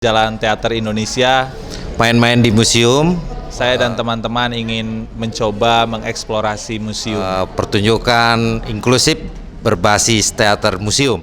Jalan Teater Indonesia, main-main di museum, saya dan teman-teman ingin mencoba mengeksplorasi museum. pertunjukan inklusif berbasis teater museum.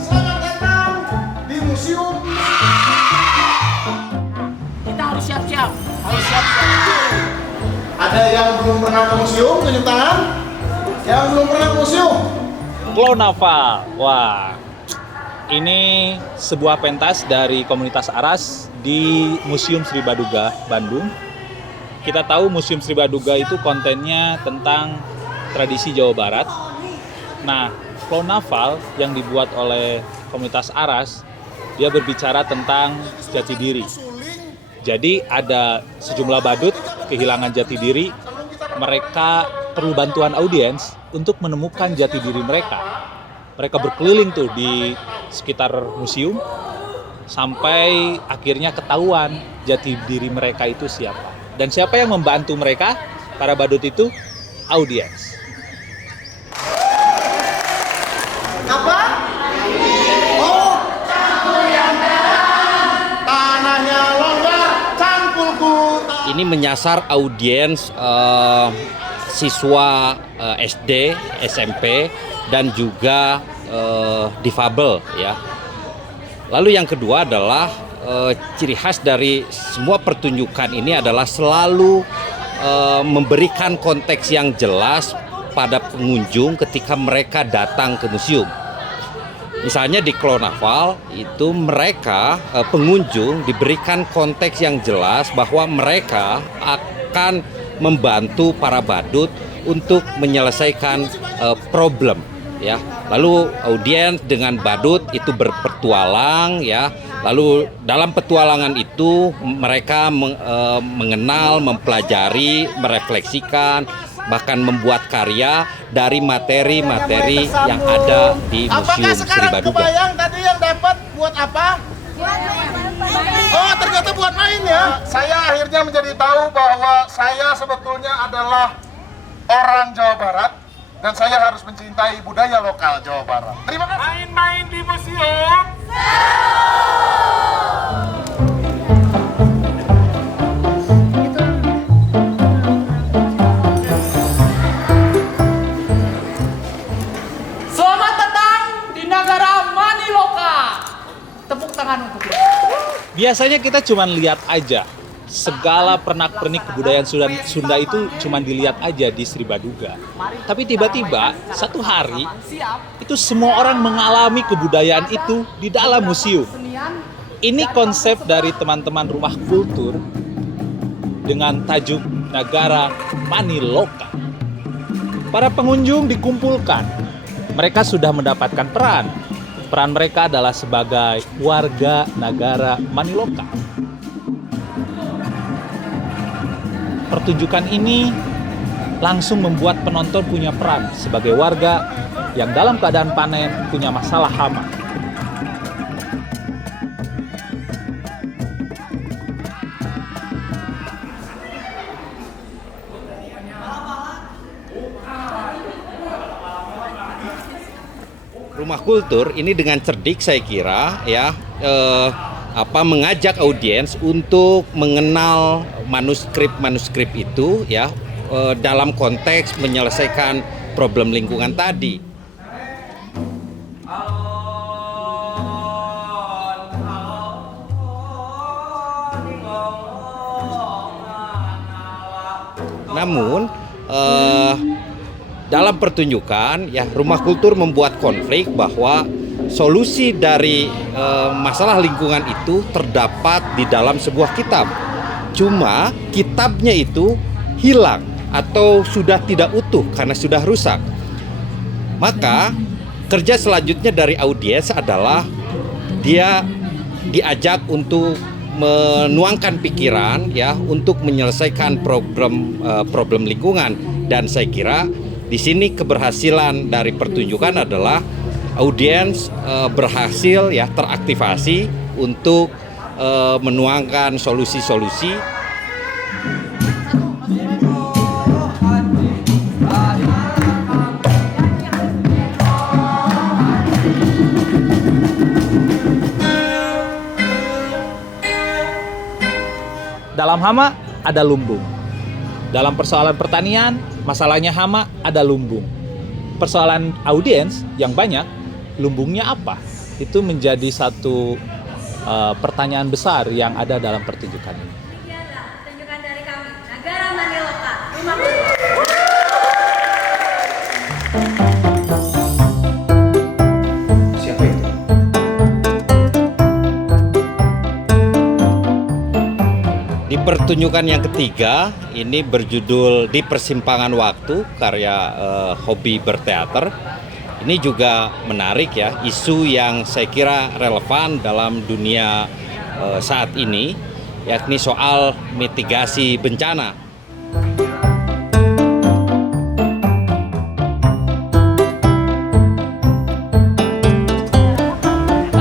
Selamat datang di museum. Kita harus siap-siap. Harus siap-siap. Ada yang belum pernah ke museum, tunjuk tangan. Yang belum pernah ke museum. Clownafal, wah, ini sebuah pentas dari komunitas Aras di Museum Sri Baduga, Bandung. Kita tahu Museum Sri Baduga itu kontennya tentang tradisi Jawa Barat. Nah, Clownafal yang dibuat oleh komunitas Aras, dia berbicara tentang jati diri. Jadi ada sejumlah badut kehilangan jati diri, mereka perlu bantuan audiens untuk menemukan jati diri mereka. Mereka berkeliling tuh di sekitar museum sampai akhirnya ketahuan jati diri mereka itu siapa. Dan siapa yang membantu mereka, para badut itu? Audiens. Apa? Oh, tanahnya longgar, cangkulku. Ini menyasar audiens siswa SD, SMP, dan juga difabel ya. Lalu yang kedua adalah ciri khas dari semua pertunjukan ini adalah selalu memberikan konteks yang jelas pada pengunjung ketika mereka datang ke museum. Misalnya di Clownafal itu mereka pengunjung diberikan konteks yang jelas bahwa mereka akan membantu para badut untuk menyelesaikan problem ya. Lalu audiens dengan badut itu berpetualang ya. Lalu dalam petualangan itu mereka mengenal, mempelajari, merefleksikan, bahkan membuat karya dari materi-materi yang ada di Museum Sri Baduga. Kebayang tadi yang dapat buat apa? Oh, ternyata buat main ya. Saya akhirnya menjadi tahu bahwa saya sebetulnya adalah orang Jawa Barat dan saya harus mencintai budaya lokal Jawa Barat. Terima kasih. Main-main di museum. Selamat datang di negara Maniloka. Tepuk tangan untuk kita. Biasanya kita cuma lihat aja. Segala pernak-pernik kebudayaan Sunda itu cuma dilihat aja di Sri Baduga. Tapi tiba-tiba satu hari itu semua orang mengalami kebudayaan itu di dalam museum. Ini konsep dari teman-teman Rumah Kultur dengan tajuk Negara Maniloka. Para pengunjung dikumpulkan. Mereka sudah mendapatkan peran. Peran mereka adalah sebagai warga negara Maniloka. Pertunjukan ini langsung membuat penonton punya peran sebagai warga yang dalam keadaan panen punya masalah hama. Rumah Kultur ini dengan cerdik saya kira ya mengajak audiens untuk mengenal manuskrip itu ya dalam konteks menyelesaikan problem lingkungan tadi. Namun dalam pertunjukan ya Rumah Kultur membuat konflik bahwa solusi dari masalah lingkungan itu terdapat di dalam sebuah kitab. Cuma kitabnya itu hilang atau sudah tidak utuh karena sudah rusak. Maka kerja selanjutnya dari audiens adalah dia diajak untuk menuangkan pikiran ya untuk menyelesaikan problem lingkungan, dan saya kira di sini keberhasilan dari pertunjukan adalah audiens berhasil ya teraktivasi untuk menuangkan solusi-solusi dalam hama ada lumbung. Dalam persoalan pertanian, masalahnya hama ada lumbung. Persoalan audiens yang banyak, lumbungnya apa? Itu menjadi satu pertanyaan besar yang ada dalam pertunjukan ini. Ini adalah pertunjukan dari kami, Nagara Maniloka. Terima kasih. Siapa itu? Di pertunjukan yang ketiga, ini berjudul Di Persimpangan Waktu, karya Hobi Berteater. Ini juga menarik ya, isu yang saya kira relevan dalam dunia saat ini, yakni soal mitigasi bencana.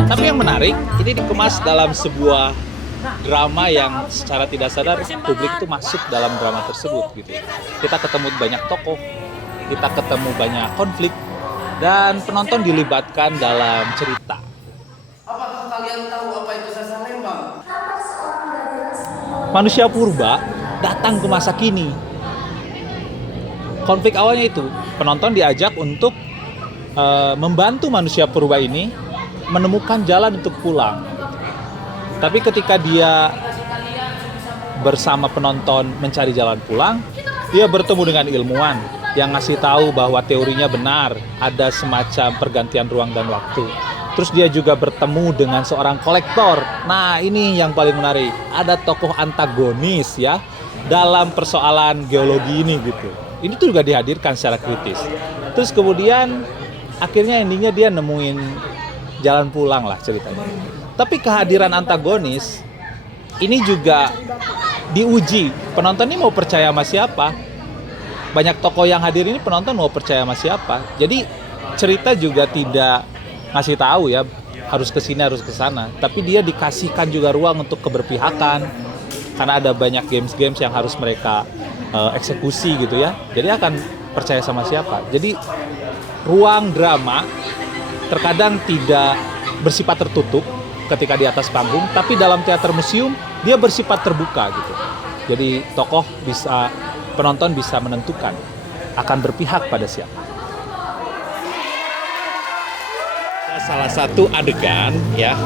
Tapi yang menarik, ini dikemas dalam sebuah drama yang secara tidak sadar publik itu masuk dalam drama tersebut gitu. Kita ketemu banyak tokoh, kita ketemu banyak konflik, dan penonton dilibatkan dalam cerita. Apakah kalian tahu apa itu sesar Lembang? Manusia purba datang ke masa kini. Konflik awalnya itu, penonton diajak untuk membantu manusia purba ini menemukan jalan untuk pulang. Tapi ketika dia bersama penonton mencari jalan pulang, dia bertemu dengan ilmuwan yang ngasih tahu bahwa teorinya benar, ada semacam pergantian ruang dan waktu. Terus dia juga bertemu dengan seorang kolektor. Nah, ini yang paling menarik. Ada tokoh antagonis ya dalam persoalan geologi ini gitu. Ini tuh juga dihadirkan secara kritis. Terus kemudian akhirnya endingnya dia nemuin jalan pulang lah ceritanya. Tapi kehadiran antagonis ini juga diuji. Penonton ini mau percaya sama siapa? Banyak tokoh yang hadir ini penonton mau percaya sama siapa. Jadi cerita juga tidak ngasih tahu ya harus ke sini harus ke sana, tapi dia dikasihkan juga ruang untuk keberpihakan karena ada banyak games-games yang harus mereka eksekusi gitu ya. Jadi akan percaya sama siapa. Jadi ruang drama terkadang tidak bersifat tertutup ketika di atas panggung, tapi dalam teater museum dia bersifat terbuka gitu. Jadi penonton bisa menentukan akan berpihak pada siapa. Salah satu adegan ya,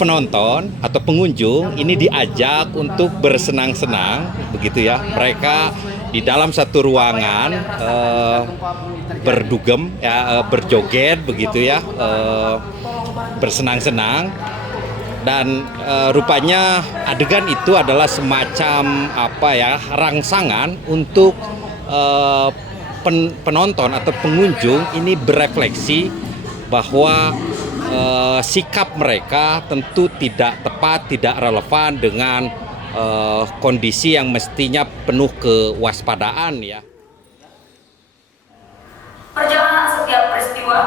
penonton atau pengunjung ini diajak untuk bersenang-senang begitu ya. Mereka di dalam satu ruangan berdugem ya, berjoget begitu ya, bersenang-senang. Dan rupanya adegan itu adalah semacam rangsangan untuk penonton atau pengunjung ini berefleksi bahwa sikap mereka tentu tidak tepat, tidak relevan dengan kondisi yang mestinya penuh kewaspadaan ya. Perjalanan setiap peristiwa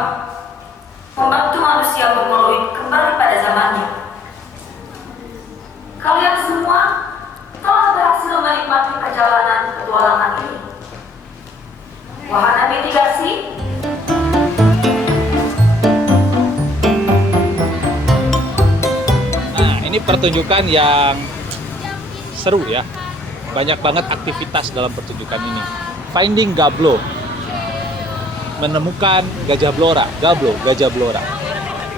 membantu manusia mengelola kembali pada zamannya. Kalian semua telah berhasil menikmati perjalanan petualangan ini. Wahana mitigasi. Nah, ini pertunjukan yang seru ya. Banyak banget aktivitas dalam pertunjukan ini. Finding Gablo. Menemukan gajah blora, gajah blora.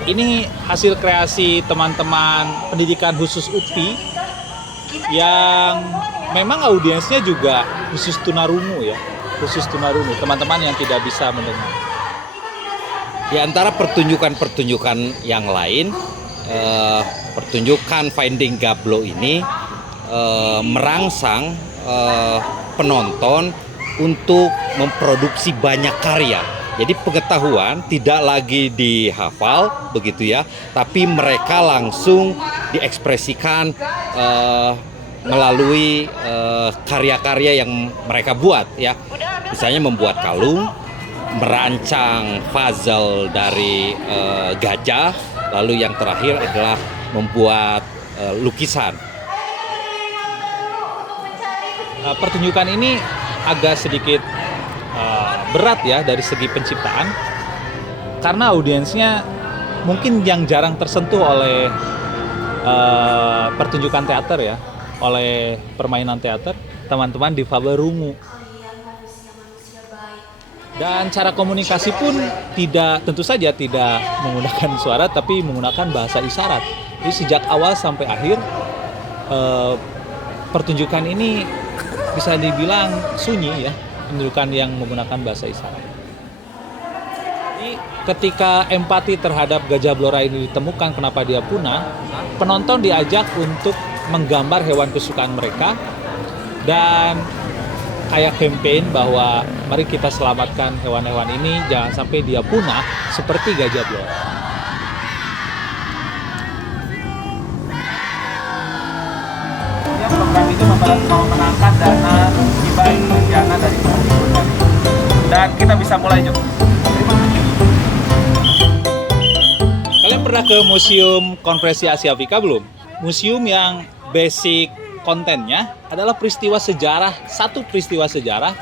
Ini hasil kreasi teman-teman pendidikan khusus UPI yang memang audiensnya juga khusus tunarungu ya, teman-teman yang tidak bisa mendengar. Di antara pertunjukan-pertunjukan yang lain, pertunjukan Finding Gablo ini merangsang penonton untuk memproduksi banyak karya. Jadi pengetahuan tidak lagi dihafal begitu ya, tapi mereka langsung diekspresikan melalui karya-karya yang mereka buat ya. Misalnya membuat kalung, merancang puzzle dari gajah, lalu yang terakhir adalah membuat lukisan. Pertunjukan ini agak sedikit berat ya dari segi penciptaan karena audiensnya mungkin yang jarang tersentuh oleh pertunjukan teater ya. oleh permainan teater teman-teman difabel rungu. Dan cara komunikasi pun tentu saja tidak menggunakan suara, tapi menggunakan bahasa isyarat. Jadi sejak awal sampai akhir pertunjukan ini bisa dibilang sunyi ya, pertunjukan yang menggunakan bahasa isyarat. Jadi ketika empati terhadap gajah blora ini ditemukan kenapa dia punah, penonton diajak untuk menggambar hewan kesukaan mereka dan kayak campaign bahwa mari kita selamatkan hewan-hewan ini jangan sampai dia punah seperti gajah blora. Program ini memenangkan dana hibah bencana dari Kemendikbud dan kita bisa mulai juga. Kalian pernah ke Museum Konferensi Asia Afrika belum? Museum yang basic kontennya adalah satu peristiwa sejarah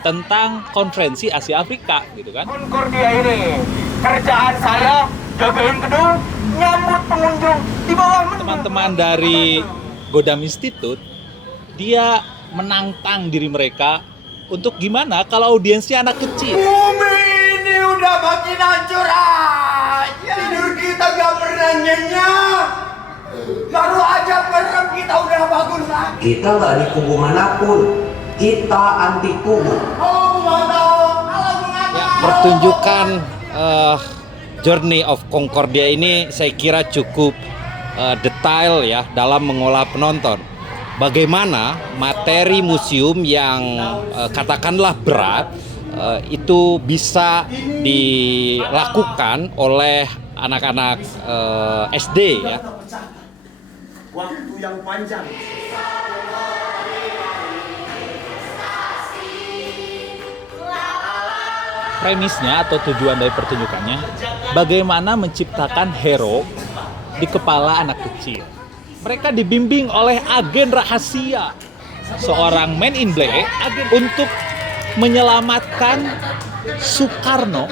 tentang konferensi Asia Afrika gitu kan. Concordia ini kerjaan saya jagain gedung, nyambut pengunjung di bawah Teman-teman dari Godam Institute dia menantang diri mereka untuk gimana kalau audiensnya anak kecil. Bumi ini udah makin hancur aja. Tidur kita gak pernah nyenyak. Baru aja merem kita udah bangun lagi. Kita nggak di kubu manapun, kita anti kubu. Pertunjukan Journey of Concordia ini saya kira cukup detail ya dalam mengolah penonton. Bagaimana materi museum yang katakanlah berat itu bisa dilakukan oleh anak-anak SD ya. Waktu yang panjang. Premisnya atau tujuan dari pertunjukannya bagaimana menciptakan hero di kepala anak kecil. Mereka dibimbing oleh agen rahasia, seorang man in black untuk menyelamatkan Soekarno.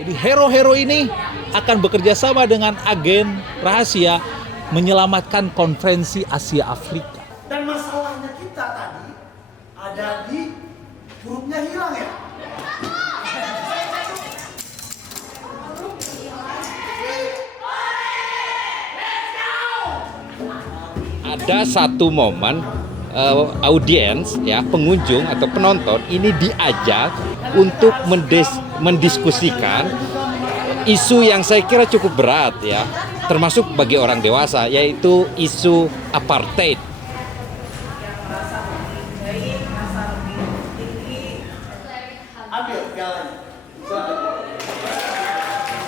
Jadi hero-hero ini akan bekerja sama dengan agen rahasia menyelamatkan konferensi Asia Afrika. Dan masalahnya kita tadi ada di hurufnya hilang ya. Ada satu momen audiens ya, pengunjung atau penonton ini diajak untuk mendiskusikan isu yang saya kira cukup berat ya, termasuk bagi orang dewasa, yaitu isu apartheid. Ambil jalan.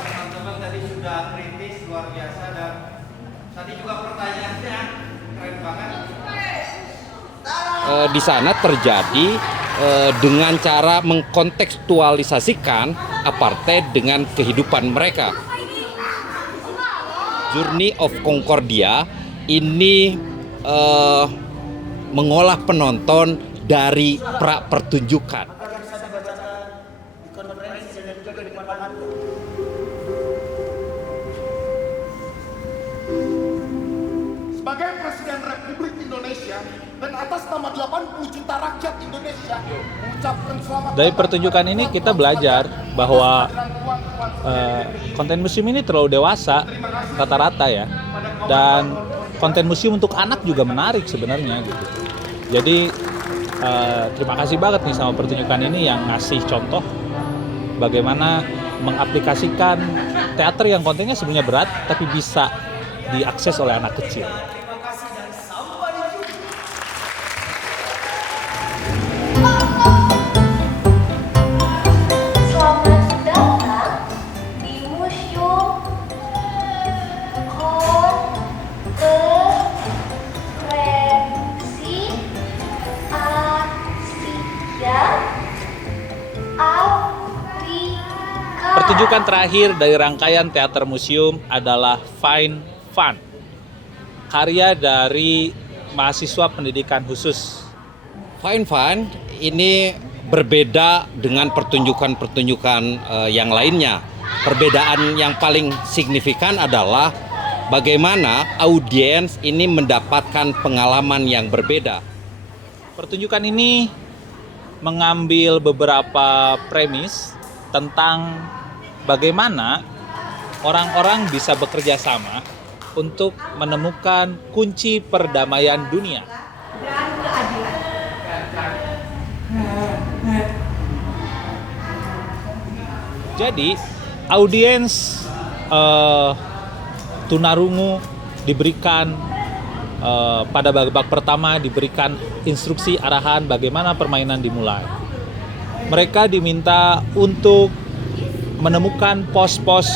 Teman-teman tadi sudah kritis luar biasa dan tadi juga pertanyaannya keren banget. Di sana terjadi dengan cara mengkontekstualisasikan apartheid dengan kehidupan mereka. Journey of Concordia ini mengolah penonton dari pra-pertunjukan. Sebagai Presiden Republik Indonesia dan atas nama 80 juta rakyat Indonesia mengucapkan selamat. Dari pertunjukan ini kita belajar bahwa konten museum ini terlalu dewasa rata-rata ya, dan konten museum untuk anak juga menarik sebenarnya gitu. Jadi terima kasih banget nih sama pertunjukan ini yang ngasih contoh bagaimana mengaplikasikan teater yang kontennya sebenarnya berat tapi bisa diakses oleh anak kecil. Selamat datang di Museum Konferensi Asia Afrika. Pertunjukan terakhir dari rangkaian teater museum adalah Fine Fun, karya dari mahasiswa pendidikan khusus. Fine Fun ini berbeda dengan pertunjukan-pertunjukan yang lainnya. Perbedaan yang paling signifikan adalah bagaimana audiens ini mendapatkan pengalaman yang berbeda. Pertunjukan ini mengambil beberapa premis tentang bagaimana orang-orang bisa bekerja sama untuk menemukan kunci perdamaian dunia. Dan keadilan. Jadi, audiens tunarungu diberikan pada babak pertama diberikan instruksi arahan bagaimana permainan dimulai. Mereka diminta untuk menemukan pos-pos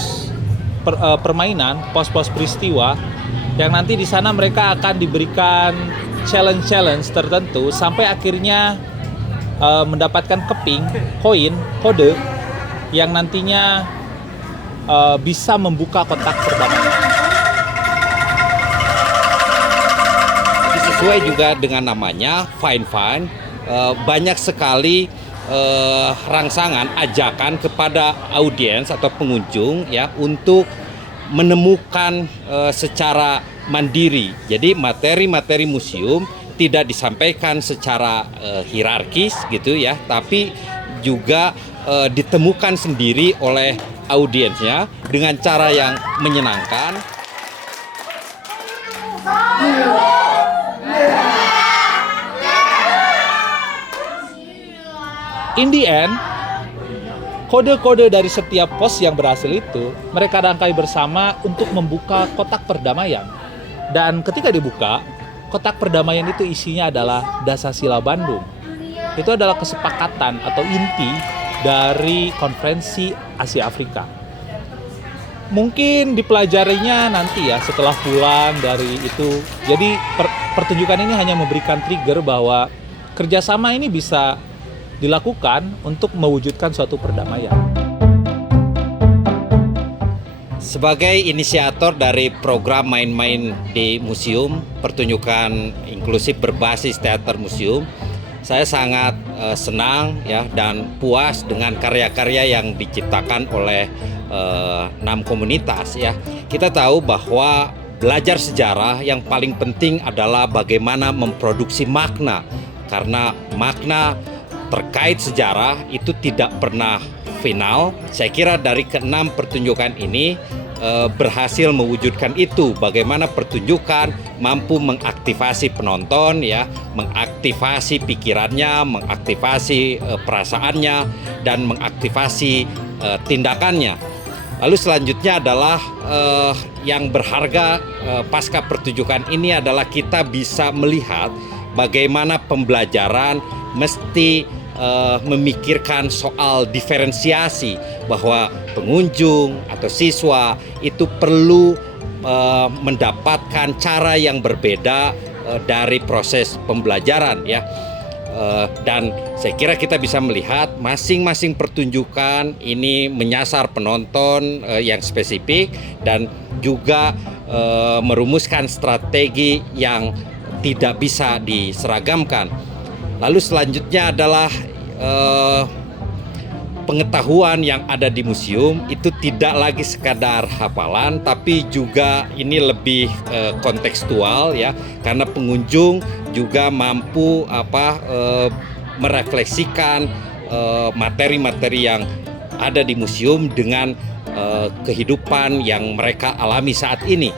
permainan, pos-pos peristiwa yang nanti di sana mereka akan diberikan challenge tertentu sampai akhirnya mendapatkan keping, koin, kode yang nantinya bisa membuka kotak perdamaian. Sesuai juga dengan namanya Fine, banyak sekali rangsangan ajakan kepada audiens atau pengunjung ya untuk menemukan secara mandiri. Jadi materi-materi museum tidak disampaikan secara hierarkis gitu ya, tapi juga ditemukan sendiri oleh audiensnya dengan cara yang menyenangkan. In the end, kode-kode dari setiap pos yang berhasil itu mereka rangkai bersama untuk membuka kotak perdamaian. Dan ketika dibuka, kotak perdamaian itu isinya adalah Dasasila Bandung. Itu adalah kesepakatan atau inti dari konferensi Asia Afrika. Mungkin dipelajarinya nanti ya setelah pulang dari itu. Jadi pertunjukan ini hanya memberikan trigger bahwa kerjasama ini bisa dilakukan untuk mewujudkan suatu perdamaian. Sebagai inisiator dari program main-main di museum, pertunjukan inklusif berbasis teater museum, saya sangat senang ya dan puas dengan karya-karya yang diciptakan oleh 6 komunitas ya. Kita tahu bahwa belajar sejarah yang paling penting adalah bagaimana memproduksi makna, karena makna terkait sejarah itu tidak pernah final. Saya kira dari ke-6 pertunjukan ini berhasil mewujudkan itu, bagaimana pertunjukan mampu mengaktifasi penonton ya, mengaktifasi pikirannya, mengaktifasi perasaannya dan mengaktifasi tindakannya. Lalu selanjutnya adalah yang berharga pasca pertunjukan ini adalah kita bisa melihat bagaimana pembelajaran mesti memikirkan soal diferensiasi, bahwa pengunjung atau siswa itu perlu mendapatkan cara yang berbeda dari proses pembelajaran ya. Dan saya kira kita bisa melihat masing-masing pertunjukan ini menyasar penonton yang spesifik dan juga merumuskan strategi yang tidak bisa diseragamkan. Lalu selanjutnya adalah pengetahuan yang ada di museum itu tidak lagi sekadar hafalan, tapi juga ini lebih kontekstual ya, karena pengunjung juga mampu merefleksikan materi-materi yang ada di museum dengan kehidupan yang mereka alami saat ini.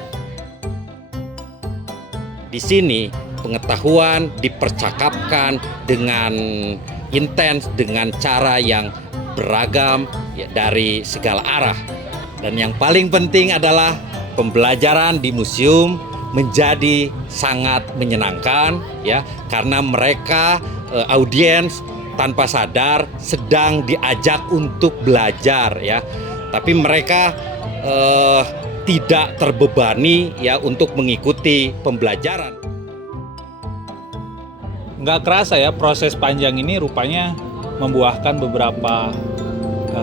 Di sini pengetahuan dipercakapkan dengan intens, dengan cara yang beragam ya, dari segala arah. Dan yang paling penting adalah pembelajaran di museum menjadi sangat menyenangkan ya, karena mereka audiens tanpa sadar sedang diajak untuk belajar ya, tapi mereka tidak terbebani ya untuk mengikuti pembelajaran. Nggak kerasa ya, proses panjang ini rupanya membuahkan beberapa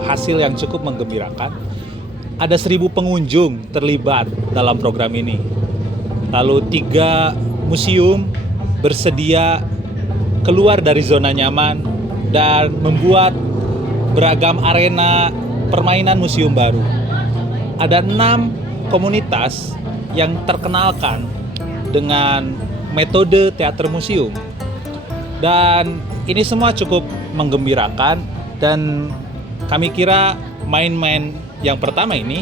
hasil yang cukup menggembirakan. Ada 1.000 pengunjung terlibat dalam program ini. Lalu 3 museum bersedia keluar dari zona nyaman dan membuat beragam arena permainan museum baru. Ada 6 komunitas yang terkenalkan dengan metode teater museum. Dan ini semua cukup menggembirakan, dan kami kira main-main yang pertama ini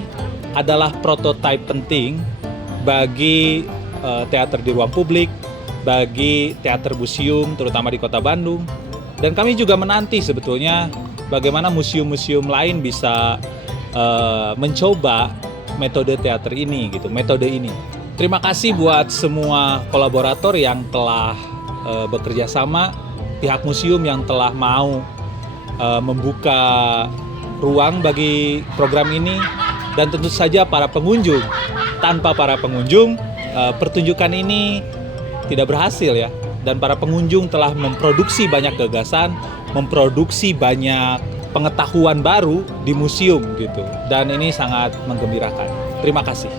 adalah prototipe penting bagi teater di ruang publik, bagi teater museum terutama di Kota Bandung. Dan kami juga menanti sebetulnya bagaimana museum-museum lain bisa mencoba metode teater ini gitu, metode ini. Terima kasih buat semua kolaborator yang telah bekerja sama, pihak museum yang telah mau membuka ruang bagi program ini, dan tentu saja para pengunjung. Tanpa para pengunjung, pertunjukan ini tidak berhasil ya. Dan para pengunjung telah memproduksi banyak gagasan, memproduksi banyak pengetahuan baru di museum gitu. Dan ini sangat menggembirakan. Terima kasih.